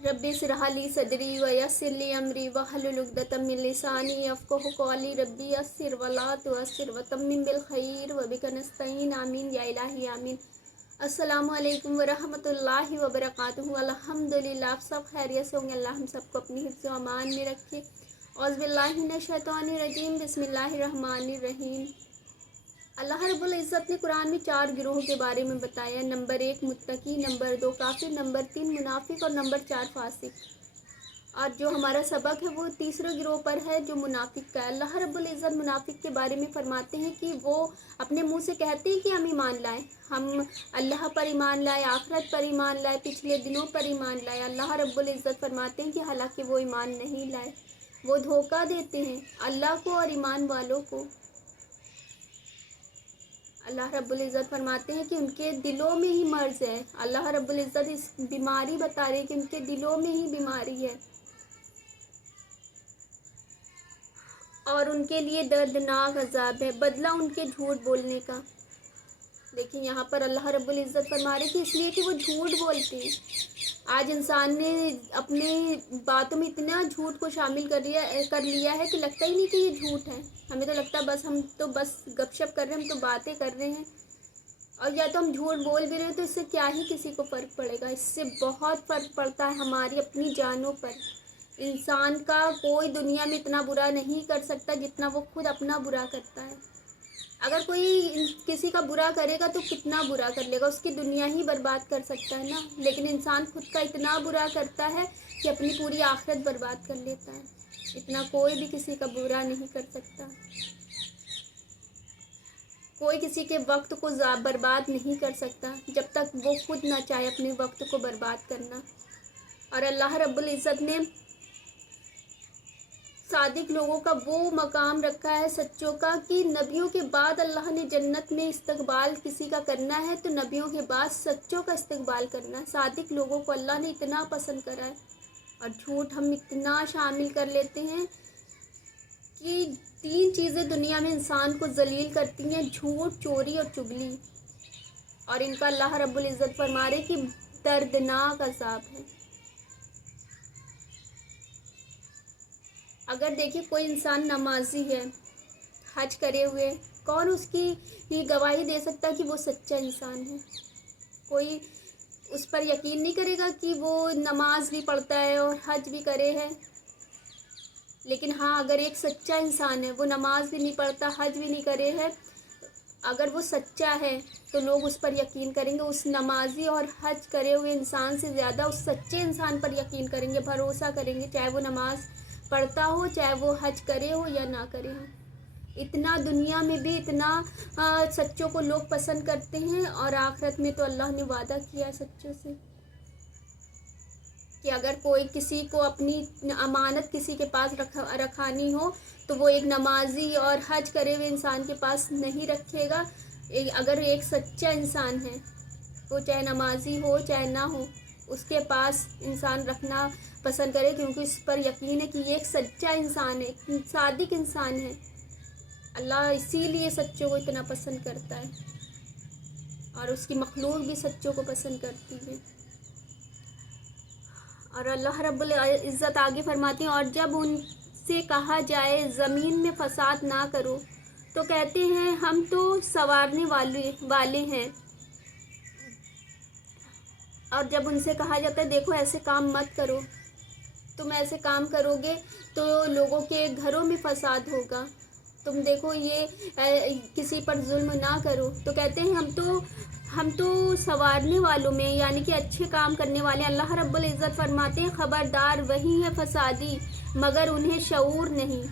Rabbi इश्रह ली सदरी व यस्सिर ली अमरी वहलुल उक़दतम मिन लिसानी यफ़क़हू क़ौली रब्बि यस्सिर वला तुअस्सिर व तम्मिम बिल खैर व बिका नस्तईन आमीन या इलाही आमीन। अस्सलामु अलैकुम व रहमतुल्लाहि व बरकातुहू। अल्हम्दुलिल्लाह, आप सब खैरियत से होंगे। अल्लाह हम सबको अपनी हिफ्ज़ व अमान में रखे। औज़ु बिल्लाहि मिनश शैतानिर रजीम, बिस्मिल्लाहिर रहमानिर रहीम। अल्लाह रब्बुल इज़्ज़त ने कुरान में 4 गिरोह के बारे में बताया। नंबर 1 मुत्तकी, नंबर 2 काफिर, नंबर 3 मुनाफिक और नंबर 4 फासिक। और जो हमारा सबक है वो तीसरे गिरोह पर है जो मुनाफिक का है। अल्लाह रब्बुल इज़्ज़त मुनाफिक के बारे में फरमाते हैं कि वो अपने मुंह से कहते हैं कि हम ईमान लाए, हम अल्लाह पर ईमान लाए, आखिरत पर ईमान लाए, पिछले दिनों पर ईमान लाए। अल्लाह रब्बुल इज़्ज़त फरमाते हैं कि हालांकि वो ईमान नहीं लाए, वो धोखा देते हैं अल्लाह को और ईमान वालों को। अल्लाह रब्बुल इज़्ज़त फरमाते हैं कि उनके दिलों में ही मर्ज़ है। अल्लाह रब्बुल इज़्ज़त इस बीमारी बता रहे हैं कि उनके दिलों में ही बीमारी है और उनके लिए दर्दनाक अज़ाब है, बदला उनके झूठ बोलने का। लेकिन यहाँ पर अल्लाह रब्बुल इज़्ज़त फरमा रहे कि इसलिए कि वो झूठ बोलते हैं। आज इंसान ने अपने बातों में इतना झूठ को शामिल कर लिया है कि लगता ही नहीं कि ये झूठ है। हमें तो लगता है बस हम तो बस गपशप कर रहे हैं, हम तो बातें कर रहे हैं। और या तो हम झूठ बोल भी रहे हैं तो इससे क्या ही किसी को फ़र्क पड़ेगा। इससे बहुत फ़र्क पड़ता है हमारी अपनी जानों पर। इंसान का कोई दुनिया में इतना बुरा नहीं कर सकता जितना वो खुद अपना बुरा करता है। अगर कोई किसी का बुरा करेगा तो कितना बुरा कर लेगा, उसकी दुनिया ही बर्बाद कर सकता है ना। लेकिन इंसान खुद का इतना बुरा करता है कि अपनी पूरी आखिरत बर्बाद कर लेता है। इतना कोई भी किसी का बुरा नहीं कर सकता। कोई किसी के वक्त को बर्बाद नहीं कर सकता जब तक वो खुद ना चाहे अपने वक्त को बर्बाद करना। और अल्लाह रब्बुल इज़्ज़त ने सादिक लोगों का वो मकाम रखा है सच्चों का कि नबियों के बाद अल्लाह ने जन्नत में इस्तकबाल किसी का करना है तो नबियों के बाद सच्चों का इस्तकबाल करना है। सादिक लोगों को अल्लाह ने इतना पसंद करा है और झूठ हम इतना शामिल कर लेते हैं कि 3 चीज़ें दुनिया में इंसान को जलील करती हैं, झूठ, चोरी और चुगली। और इनका अल्लाह रब्बुल इज़्ज़त फरमा रहे कि दर्दनाक अज़ाब है। अगर देखिए कोई इंसान नमाजी है, हज करे हुए, कौन उसकी ये गवाही दे सकता कि वो सच्चा इंसान है? कोई उस पर यकीन नहीं करेगा कि वो नमाज भी पढ़ता है और हज भी करे है। लेकिन हाँ, अगर एक सच्चा इंसान है, वो नमाज भी नहीं पढ़ता, हज भी नहीं करे है, अगर वो सच्चा है तो लोग उस पर यकीन करेंगे। उस नमाजी और हज करे हुए इंसान से ज़्यादा उस सच्चे इंसान पर यकीन करेंगे, भरोसा करेंगे, चाहे वो नमाज पढ़ता हो, चाहे वो हज करे हो या ना करे हो। इतना दुनिया में भी इतना सच्चों को लोग पसंद करते हैं और आखिरत में तो अल्लाह ने वादा किया है सच्चों से कि अगर कोई किसी को अपनी अमानत किसी के पास रखानी हो तो वो एक नमाजी और हज करे हुए इंसान के पास नहीं रखेगा। अगर एक सच्चा इंसान है, वो चाहे नमाजी हो चाहे ना हो, उसके पास इंसान रखना पसंद करे क्योंकि उस पर यकीन है कि ये एक सच्चा इंसान है, सादिक इंसान है। अल्लाह इसीलिए सच्चों को इतना पसंद करता है और उसकी मखलूक भी सच्चों को पसंद करती है। और अल्लाह रब्बुल इज़्ज़त आगे फरमाती हैं, और जब उनसे कहा जाए ज़मीन में फसाद ना करो तो कहते हैं हम तो संवारने वाले हैं। और जब उनसे कहा जाता है देखो ऐसे काम मत करो, तुम ऐसे काम करोगे तो लोगों के घरों में फसाद होगा, तुम देखो ये किसी पर जुल्म ना करो, तो कहते हैं हम तो संवारने वालों में, यानी कि अच्छे काम करने वाले। अल्लाह रब्बुल इज़्ज़त फरमाते हैं खबरदार वही है फसादी मगर उन्हें शऊर नहीं।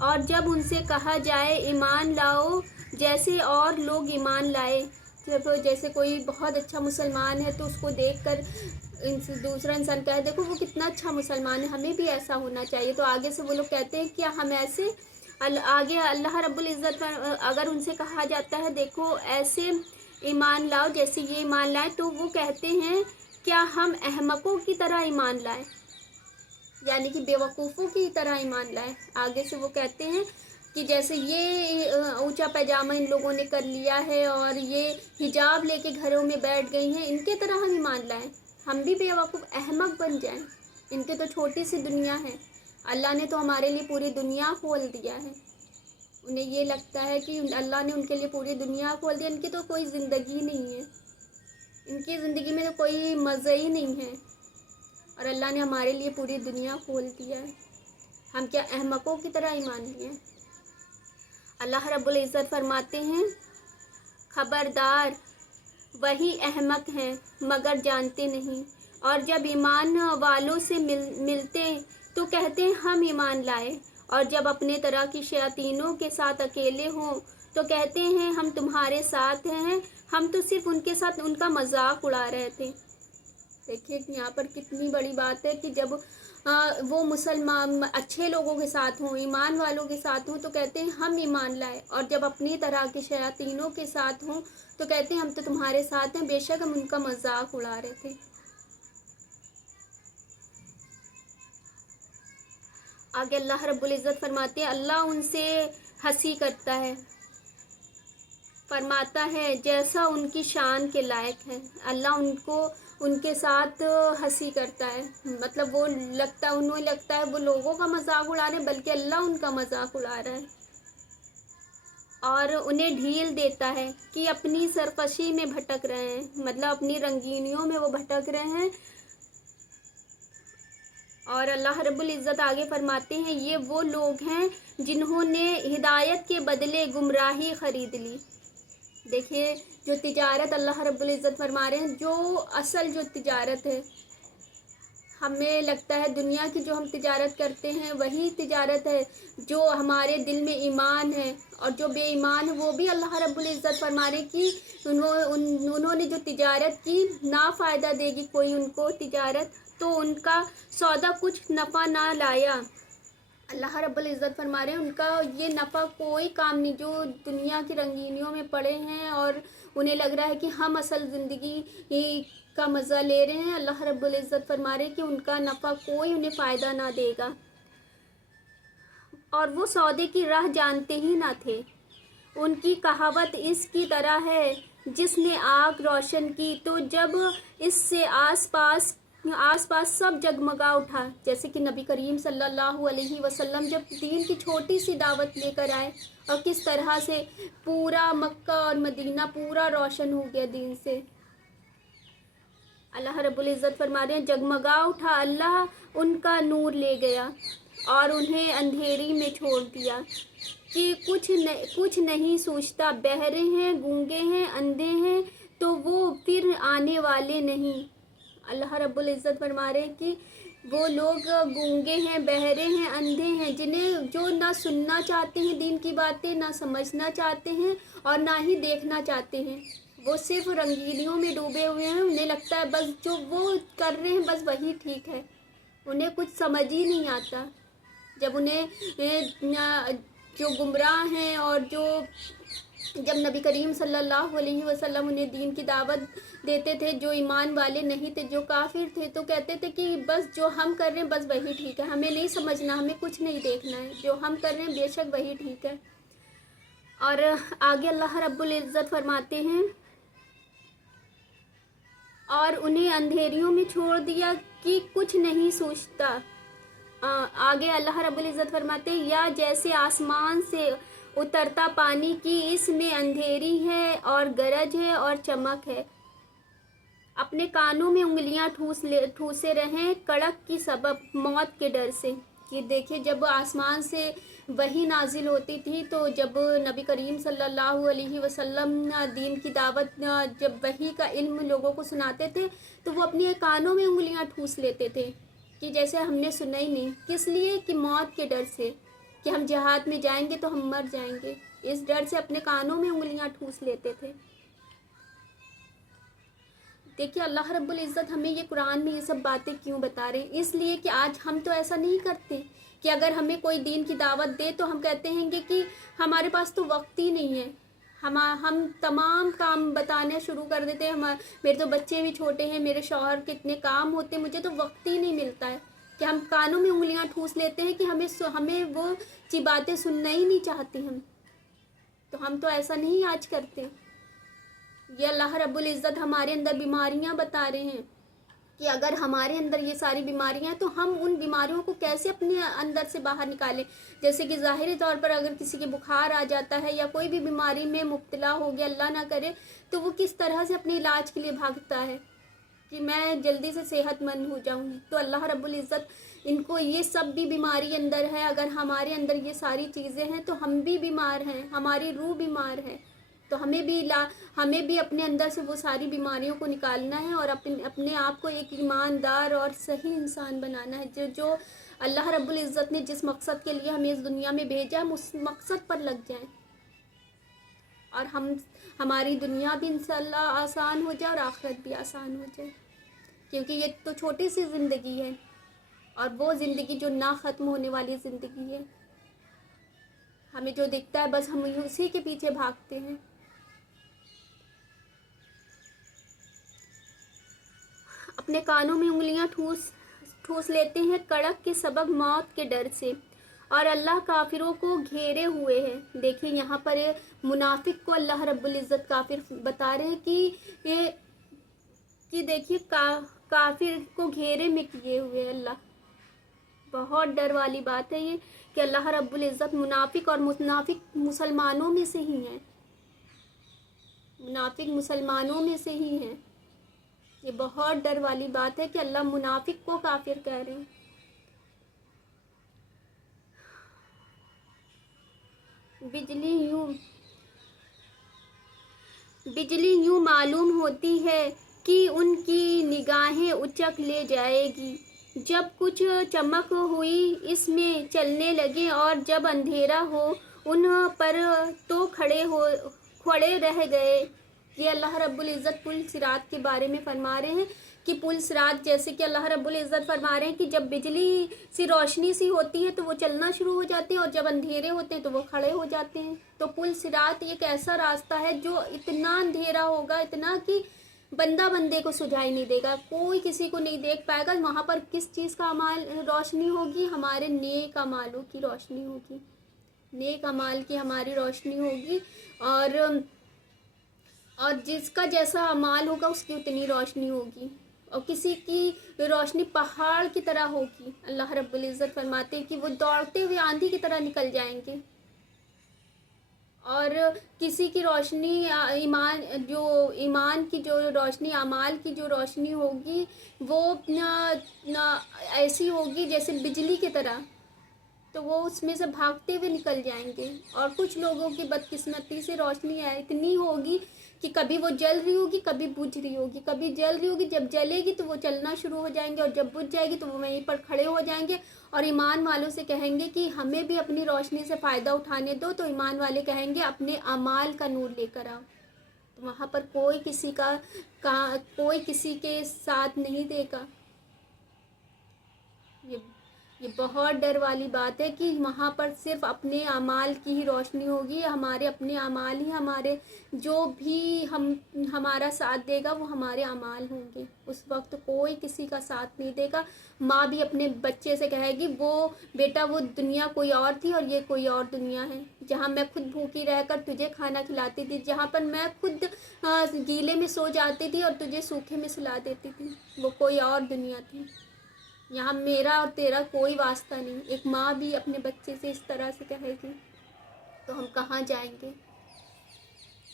और जब उनसे कहा जाए ईमान लाओ जैसे और लोग ईमान लाए, जैसे कोई बहुत अच्छा मुसलमान है तो उसको देखकर दूसरा इंसान कहे देखो वो कितना अच्छा मुसलमान है, हमें भी ऐसा होना चाहिए, तो आगे से वो लोग कहते हैं क्या हम ऐसे। आगे अल्लाह रब्बुल इज़्ज़त पर अगर उनसे कहा जाता है देखो ऐसे ईमान लाओ जैसे ये ईमान लाए, तो वो कहते हैं क्या हम अहमकों की तरह ईमान लाए, यानी कि बेवकूफ़ों की तरह ईमान लाए। आगे से वो कहते हैं कि जैसे ये ऊंचा पैजामा इन लोगों ने कर लिया है और ये हिजाब लेके घरों में बैठ गई हैं, इनके तरह हम ईमान लाएं, हम भी बेवकूफ़ अहमक बन जाएं। इनकी तो छोटी सी दुनिया है, अल्लाह ने तो हमारे लिए पूरी दुनिया खोल दिया है। उन्हें ये लगता है कि अल्लाह ने उनके लिए पूरी दुनिया खोल दी, इनकी तो कोई ज़िंदगी नहीं है, इनकी ज़िंदगी में तो कोई मज़ा ही नहीं है, और अल्लाह ने हमारे लिए पूरी दुनिया खोल दिया है। हम क्या अहमकों की तरह ईमान लिए? अल्लाह रब्बुल इज़्ज़त फरमाते हैं, खबरदार वही अहमक हैं मगर जानते नहीं, और जब ईमान वालों से मिलते तो कहते हैं हम ईमान लाए, और जब अपने तरह की शयातीनों के साथ अकेले हों तो कहते हैं हम तुम्हारे साथ हैं, हम तो सिर्फ उनके साथ उनका मजाक उड़ा रहे थे। देखिए यहाँ पर कितनी बड़ी बात है कि जब वो मुसलमान अच्छे लोगों के साथ हों, ईमान वालों के साथ हों, तो कहते हैं हम ईमान लाए, और जब अपनी तरह के शयातीनों के साथ हों तो कहते हैं हम तो तुम्हारे साथ हैं, बेशक हम उनका मजाक उड़ा रहे थे। आगे अल्लाह रब्बुल इज़्ज़त फरमाते हैं, अल्लाह उनसे हंसी करता है, फरमाता है जैसा उनकी शान के लायक है। अल्लाह उनके साथ हंसी करता है, मतलब उन्हें लगता है वो लोगों का मजाक उड़ा रहे हैं, बल्कि अल्लाह उनका मजाक उड़ा रहा है, और उन्हें ढील देता है कि अपनी सरकशी में भटक रहे हैं, मतलब अपनी रंगीनियों में वो भटक रहे हैं। और अल्लाह रब्बुल इज़्ज़त आगे फरमाते हैं, ये वो लोग हैं जिन्होंने हिदायत के बदले गुमराही ख़रीद ली। देखिए जो तिजारत अल्लाह रब्बुल इज़्ज़त फरमा रहे हैं, जो असल जो तिजारत है, हमें लगता है दुनिया की जो हम तिजारत करते हैं वही तिजारत है, जो हमारे दिल में ईमान है, और जो बेईमान है वो भी अल्लाह रब्बुल इज़्ज़त फरमा रहे कि उन्होंने जो तिजारत की ना फ़ायदा देगी कोई उनको तिजारत, तो उनका सौदा कुछ नफ़ा ना लाया। अल्लाह रब्बुल इज़्ज़त फरमा रहे हैं उनका ये नफ़ा कोई काम नहीं, जो दुनिया की रंगीनियों में पड़े हैं और उन्हें लग रहा है कि हम असल ज़िंदगी का मज़ा ले रहे हैं। अल्लाह रब्बुल इज़्ज़त फरमा रहे हैं कि उनका नफ़ा कोई उन्हें फ़ायदा ना देगा, और वो सौदे की राह जानते ही ना थे। उनकी कहावत इसकी तरह है, जिसने आग रोशन की तो जब इससे आसपास सब जगमगा उठा। जैसे कि नबी करीम सल्लल्लाहु अलैहि वसल्लम जब दीन की छोटी सी दावत लेकर आए, और किस तरह से पूरा मक्का और मदीना पूरा रोशन हो गया दीन से। अल्लाह रब्बुल इज़्ज़त फरमा रहे हैं, जगमगा उठा, अल्लाह उनका नूर ले गया और उन्हें अंधेरी में छोड़ दिया कि कुछ नहीं सोचता, बहरे हैं, गूंगे हैं, अंधे हैं, तो वो फिर आने वाले नहीं। अल्लाह रब्बुल इज़्ज़त फरमा रहे हैं कि वो लोग गूंगे हैं, बहरे हैं, अंधे हैं, जो ना सुनना चाहते हैं दीन की बातें, ना समझना चाहते हैं और ना ही देखना चाहते हैं। वो सिर्फ रंगीनियों में डूबे हुए हैं, उन्हें लगता है बस जो वो कर रहे हैं बस वही ठीक है, उन्हें कुछ समझ ही नहीं आता। जब उन्हें जो गुमराह हैं और जब नबी करीम सल्लल्लाहु अलैहि वसल्लम उन्हें दीन की दावत देते थे, जो ईमान वाले नहीं थे, जो काफिर थे, तो कहते थे कि बस जो हम कर रहे हैं बस वही ठीक है, हमें नहीं समझना, हमें कुछ नहीं देखना है, जो हम कर रहे हैं बेशक वही ठीक है। और आगे अल्लाह रब्बुल इज़्ज़त फरमाते हैं, और उन्हें अंधेरियों में छोड़ दिया कि कुछ नहीं सोचता। आगे अल्लाह रब्बुल इज़्ज़त फरमाते हैं, या जैसे आसमान से उतरता पानी की इसमें अंधेरी है और गरज है और चमक है। अपने कानों में उंगलियां ठूसे रहें कड़क की सबब मौत के डर से। कि देखिए जब आसमान से वही नाजिल होती थी, तो जब नबी करीम सल्लल्लाहु अलैहि वसल्लम दीन की दावत जब वही का इल्म लोगों को सुनाते थे, तो वो अपने कानों में उंगलियां ठूस लेते थे कि जैसे हमने सुना ही नहीं। किस लिए? कि मौत के डर से, कि हम जिहाद में जाएंगे तो हम मर जाएंगे, इस डर से अपने कानों में उंगलियां ठूस लेते थे। देखिए अल्लाह रब्बुल इज़्ज़त हमें ये कुरान में ये सब बातें क्यों बता रहे हैं? इसलिए कि आज हम तो ऐसा नहीं करते कि अगर हमें कोई दीन की दावत दे तो हम कहते हैं कि हमारे पास तो वक्त ही नहीं है, हम तमाम काम बताने शुरू कर देते हैं। मेरे तो बच्चे भी छोटे हैं, मेरे शौहर के इतने काम होते हैं, मुझे तो वक्त ही नहीं मिलता है, कि हम कानों में उंगलियां ठूस लेते हैं कि हमें वो ची बातें सुनना ही नहीं चाहते हम तो ऐसा नहीं आज करते। ये अल्लाह रब्बुल इज़्ज़त हमारे अंदर बीमारियां बता रहे हैं کہ اگر ہمارے اندر یہ ساری بیماریاں ہیں تو ہم ان بیماریوں کو کیسے اپنے اندر سے باہر نکالیں. جیسے کہ ظاہری طور پر اگر کسی کے بخار آ جاتا ہے یا کوئی بھی بیماری میں مبتلا ہو گیا، اللہ نہ کرے، تو وہ کس طرح سے اپنے علاج کے لیے بھاگتا ہے کہ میں جلدی سے صحت مند ہو جاؤں گی. تو اللہ رب العزت ان کو یہ سب بھی بیماری اندر ہے. اگر ہمارے اندر یہ ساری چیزیں ہیں تو ہم بھی بیمار ہیں، ہماری روح بیمار ہے. تو ہمیں بھی اپنے اندر سے وہ ساری بیماریوں کو نکالنا ہے اور اپنے آپ کو ایک ایماندار اور صحیح انسان بنانا ہے. جو اللہ رب العزت نے جس مقصد کے لیے ہمیں اس دنیا میں بھیجا، ہم اس مقصد پر لگ جائیں اور ہماری دنیا بھی انشاءاللہ آسان ہو جائے اور آخرت بھی آسان ہو جائے. کیونکہ یہ تو چھوٹی سی زندگی ہے اور وہ زندگی جو نہ ختم ہونے والی زندگی ہے. ہمیں جو دکھتا ہے بس ہم اسی کے پیچھے بھاگتے ہیں. اپنے کانوں میں انگلیاں ٹھوس لیتے ہیں کڑک کے سبب موت کے ڈر سے، اور اللہ کافروں کو گھیرے ہوئے ہے. دیکھیں یہاں پر منافق کو اللہ رب العزت کافر بتا رہے ہیں کہ دیکھیے کافر کو گھیرے میں کیے ہوئے اللہ. بہت ڈر والی بات ہے یہ کہ اللہ رب العزت منافق اور منافق مسلمانوں میں سے ہی ہیں. منافق مسلمانوں میں سے ہی ہیں. یہ بہت ڈر والی بات ہے کہ اللہ منافق کو کافر کہہ رہے ہیں. بجلی یوں معلوم ہوتی ہے کہ ان کی نگاہیں اچک لے جائے گی. جب کچھ چمک ہوئی اس میں چلنے لگے اور جب اندھیرا ہو ان پر تو کھڑے رہ گئے. یہ اللہ رب العزت پل صراط کے بارے میں فرما رہے ہیں کہ پل صراط، جیسے کہ اللہ رب العزت فرما رہے ہیں کہ جب بجلی سی روشنی سی ہوتی ہے تو وہ چلنا شروع ہو جاتے ہیں اور جب اندھیرے ہوتے ہیں تو وہ کھڑے ہو جاتے ہیں. تو پل صراط ایک ایسا راستہ ہے جو اتنا اندھیرا ہوگا، اتنا کہ بندہ بندے کو سجائی نہیں دے گا، کوئی کسی کو نہیں دیکھ پائے گا. وہاں پر کس چیز کا روشنی ہوگی؟ ہمارے نیک اعمالوں کی روشنی ہوگی. نیک اعمال کی ہماری روشنی ہوگی اور جس کا جیسا اعمال ہوگا اس کی اتنی روشنی ہوگی. اور کسی کی روشنی پہاڑ کی طرح ہوگی. اللہ رب العزت فرماتے ہیں کہ وہ دوڑتے ہوئے آندھی کی طرح نکل جائیں گے. اور کسی کی روشنی ایمان کی جو روشنی، اعمال کی جو روشنی ہوگی وہ ایسی ہوگی جیسے بجلی کی طرح، تو وہ اس میں سے بھاگتے ہوئے نکل جائیں گے. اور کچھ لوگوں کی بدقسمتی سے روشنی اتنی ہوگی کہ کبھی وہ جل رہی ہوگی، کبھی بجھ رہی ہوگی. کبھی جل رہی ہوگی، جب جلے گی تو وہ چلنا شروع ہو جائیں گے اور جب بجھ جائے گی تو وہ وہیں پر کھڑے ہو جائیں گے اور ایمان والوں سے کہیں گے کہ ہمیں بھی اپنی روشنی سے فائدہ اٹھانے دو. تو ایمان والے کہیں گے اپنے اعمال کا نور لے کر آؤ. تو وہاں پر کوئی کسی کے ساتھ نہیں دے گا. یہ بہت ڈر والی بات ہے کہ وہاں پر صرف اپنے اعمال کی ہی روشنی ہوگی. ہمارے اپنے اعمال ہی جو بھی ہمارا ساتھ دے گا وہ ہمارے اعمال ہوں گے. اس وقت کوئی کسی کا ساتھ نہیں دے گا. ماں بھی اپنے بچے سے کہے گی بیٹا وہ دنیا کوئی اور تھی اور یہ کوئی اور دنیا ہے. جہاں میں خود بھوکی رہ کر تجھے کھانا کھلاتی تھی، جہاں پر میں خود گیلے میں سو جاتی تھی اور تجھے سوکھے میں سلا دیتی تھی، وہ کوئی اور دنیا تھی. یہاں میرا اور تیرا کوئی واسطہ نہیں. ایک ماں بھی اپنے بچے سے اس طرح سے کہے گی تو ہم کہاں جائیں گے؟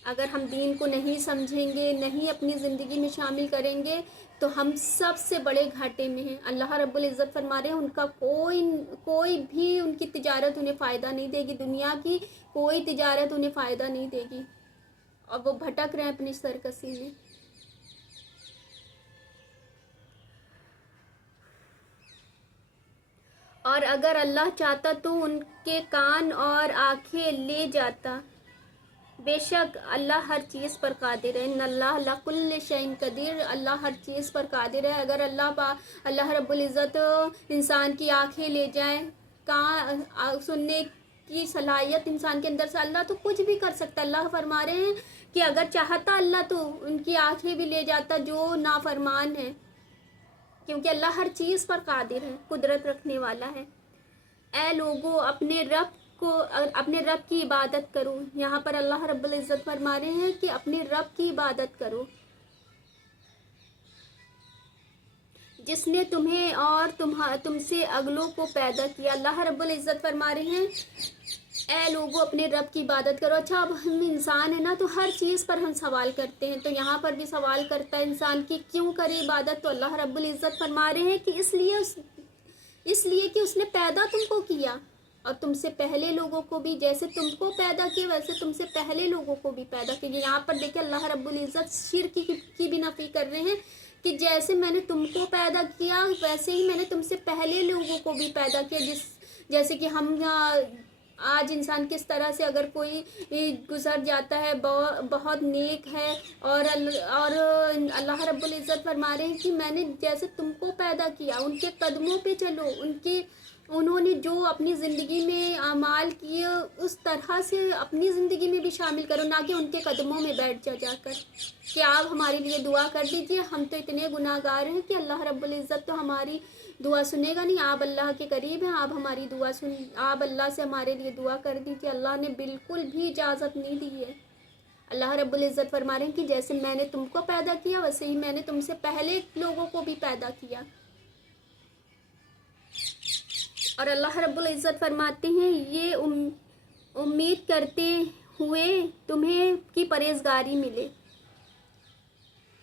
اگر ہم دین کو نہیں سمجھیں گے، نہیں اپنی زندگی میں شامل کریں گے تو ہم سب سے بڑے گھاٹے میں ہیں. اللہ رب العزت فرما رہے ہیں ان کا کوئی بھی ان کی تجارت انہیں فائدہ نہیں دے گی. دنیا کی کوئی تجارت انہیں فائدہ نہیں دے گی اور وہ بھٹک رہے ہیں اپنی سرکشی میں. اور اگر اللہ چاہتا تو ان کے کان اور آنکھیں لے جاتا. بے شک اللہ ہر چیز پر قادر ہے. ان اللہ علی کل شیء قدیر. اللہ ہر چیز پر قادر ہے. اگر اللہ رب العزت انسان کی آنکھیں لے جائیں، سننے کی صلاحیت انسان کے اندر سے، اللہ تو کچھ بھی کر سکتا ہے. اللہ فرما رہے ہیں کہ اگر چاہتا اللہ تو ان کی آنکھیں بھی لے جاتا جو نافرمان ہے، کیونکہ اللہ ہر چیز پر قادر ہے، قدرت رکھنے والا ہے. اے لوگو اپنے رب کی عبادت کرو. یہاں پر اللہ رب العزت فرما رہے ہیں کہ اپنے رب کی عبادت کرو. جس نے تمہیں اور تم سے اگلوں کو پیدا کیا۔ اللہ رب العزت فرما رہے ہیں اے لوگوں اپنے رب کی عبادت کرو۔ اچھا اب ہم انسان ہیں نا، تو ہر چیز پر ہم سوال کرتے ہیں، تو یہاں پر بھی سوال کرتا ہے انسان کی کیوں کرے عبادت، تو اللہ رب العزت فرما رہے ہیں کہ اس لیے کہ اس نے پیدا تم کو کیا، اور تم سے پہلے لوگوں کو بھی، جیسے تم کو پیدا کیا ویسے تم سے پہلے لوگوں کو بھی پیدا کیا۔ یہاں پر دیکھیں اللہ رب العزت شرک کی بھی نفی کر رہے ہیں کہ جیسے میں نے تم کو پیدا کیا ویسے ہی میں نے تم سے پہلے لوگوں کو بھی پیدا کیا۔ جیسے کہ ہم آج انسان کس طرح سے اگر کوئی گزر جاتا ہے بہت نیک ہے، اور اللہ رب العزت فرما رہے ہیں کہ میں نے جیسے تم کو پیدا کیا ان کے قدموں پہ چلو، انہوں نے جو اپنی زندگی میں اعمال کیے اس طرح سے اپنی زندگی میں بھی شامل کرو، نہ کہ ان کے قدموں میں بیٹھ جا کر کہ آپ ہمارے لیے دعا کر دیجئے، ہم تو اتنے گناہ گار ہیں کہ اللہ رب العزت تو ہماری دعا سنے گا نہیں، آپ اللہ کے قریب ہیں، آپ ہماری دعا آپ اللہ سے ہمارے لیے دعا کر دیجئے۔ اللہ نے بالکل بھی اجازت نہیں دی ہے۔ اللہ رب العزت فرما رہے ہیں کہ جیسے میں نے تم کو پیدا کیا ویسے ہی میں نے تم سے پہلے لوگوں کو بھی پیدا کیا۔ اور اللہ رب العزت فرماتے ہیں یہ امید کرتے ہوئے تمہیں کی پرہیزگاری ملے،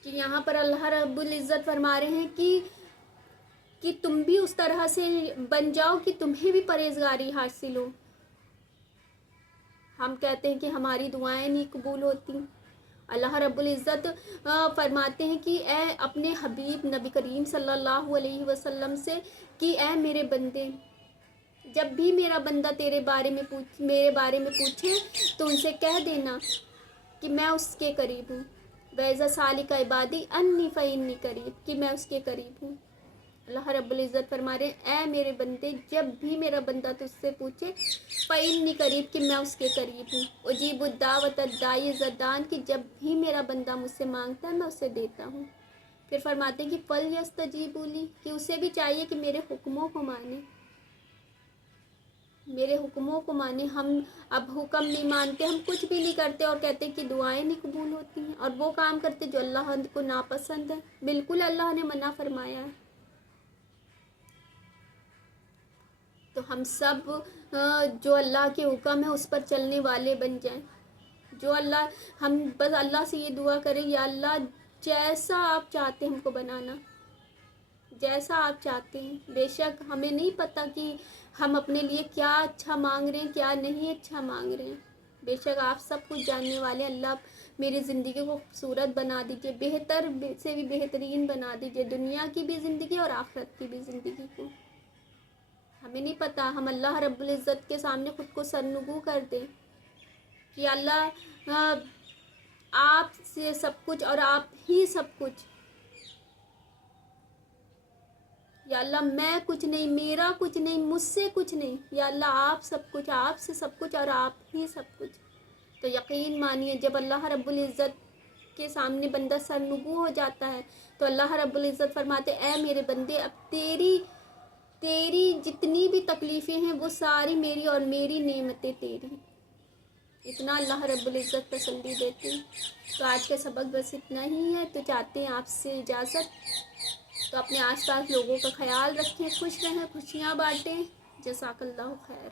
کہ یہاں پر اللہ رب العزت فرما رہے ہیں کہ تم بھی اس طرح سے بن جاؤ کہ تمہیں بھی پرہیزگاری حاصل ہو۔ ہم کہتے ہیں کہ ہماری دعائیں نہیں قبول ہوتی، اللہ رب العزت فرماتے ہیں کہ اے اپنے حبیب نبی کریم صلی اللہ علیہ وسلم سے کہ اے میرے بندے، جب بھی میرا بندہ میرے بارے میں پوچھے تو ان سے کہہ دینا کہ میں اس کے قریب ہوں، وَإِذَا سَأَلَكَ عِبَادِي أَنِّي فَإِنِّي قَرِيبٌ، کہ میں اس کے قریب ہوں۔ اللہ رب العزت فرما رہے ہیں اے میرے بندے، جب بھی میرا بندہ تجھ سے پوچھے فَإِنِّي قَرِيبٌ، کہ میں اس کے قریب ہوں، أُجِيبُ الدَّعْوَةَ الدَّاعِيَ إِذَا دَعَانِ، کہ جب بھی میرا بندہ مجھ سے مانگتا ہے میں اسے دیتا ہوں۔ پھر فرماتے ہیں کہ فَلْيَسْتَجِيبُوا لِي، کہ اسے بھی چاہیے کہ میرے حکموں کو مانے، میرے حکموں کو مانے۔ ہم اب حکم نہیں مانتے، ہم کچھ بھی نہیں کرتے اور کہتے کہ دعائیں نہیں قبول ہوتی ہیں، اور وہ کام کرتے جو اللہ کو ناپسند ہے، بالکل اللہ نے منع فرمایا ہے۔ تو ہم سب جو اللہ کے حکم ہے اس پر چلنے والے بن جائیں، ہم بس اللہ سے یہ دعا کریں یا اللہ جیسا آپ چاہتے ہیں ہم کو بنانا، جیسا آپ چاہتے ہیں۔ بے شک ہمیں نہیں پتہ کہ ہم اپنے لیے کیا اچھا مانگ رہے ہیں کیا نہیں اچھا مانگ رہے ہیں، بے شک آپ سب کچھ جاننے والے۔ اللہ میری زندگی کو خوبصورت بنا دیجئے، بہتر سے بھی بہترین بنا دیجئے، دنیا کی بھی زندگی اور آخرت کی بھی زندگی کو۔ ہمیں نہیں پتہ، ہم اللہ رب العزت کے سامنے خود کو سرنگو کر دیں کہ اللہ آپ سے سب کچھ اور آپ ہی سب کچھ، یا اللہ میں کچھ نہیں، میرا کچھ نہیں، مجھ سے کچھ نہیں، یا اللہ آپ سب کچھ، آپ سے سب کچھ اور آپ ہی سب کچھ۔ تو یقین مانیے جب اللہ رب العزت کے سامنے بندہ سرنگو ہو جاتا ہے تو اللہ رب العزت فرماتے اے میرے بندے، اب تیری جتنی بھی تکلیفیں ہیں وہ ساری میری اور میری نعمتیں تیری، اتنا اللہ رب العزت تسلی دیتے ہیں۔ تو آج کا سبق بس اتنا ہی ہے، تو چاہتے ہیں آپ سے اجازت، تو اپنے آس پاس لوگوں کا خیال رکھیں، خوش رہیں، خوشیاں بانٹیں۔ جزاک اللہ خیر۔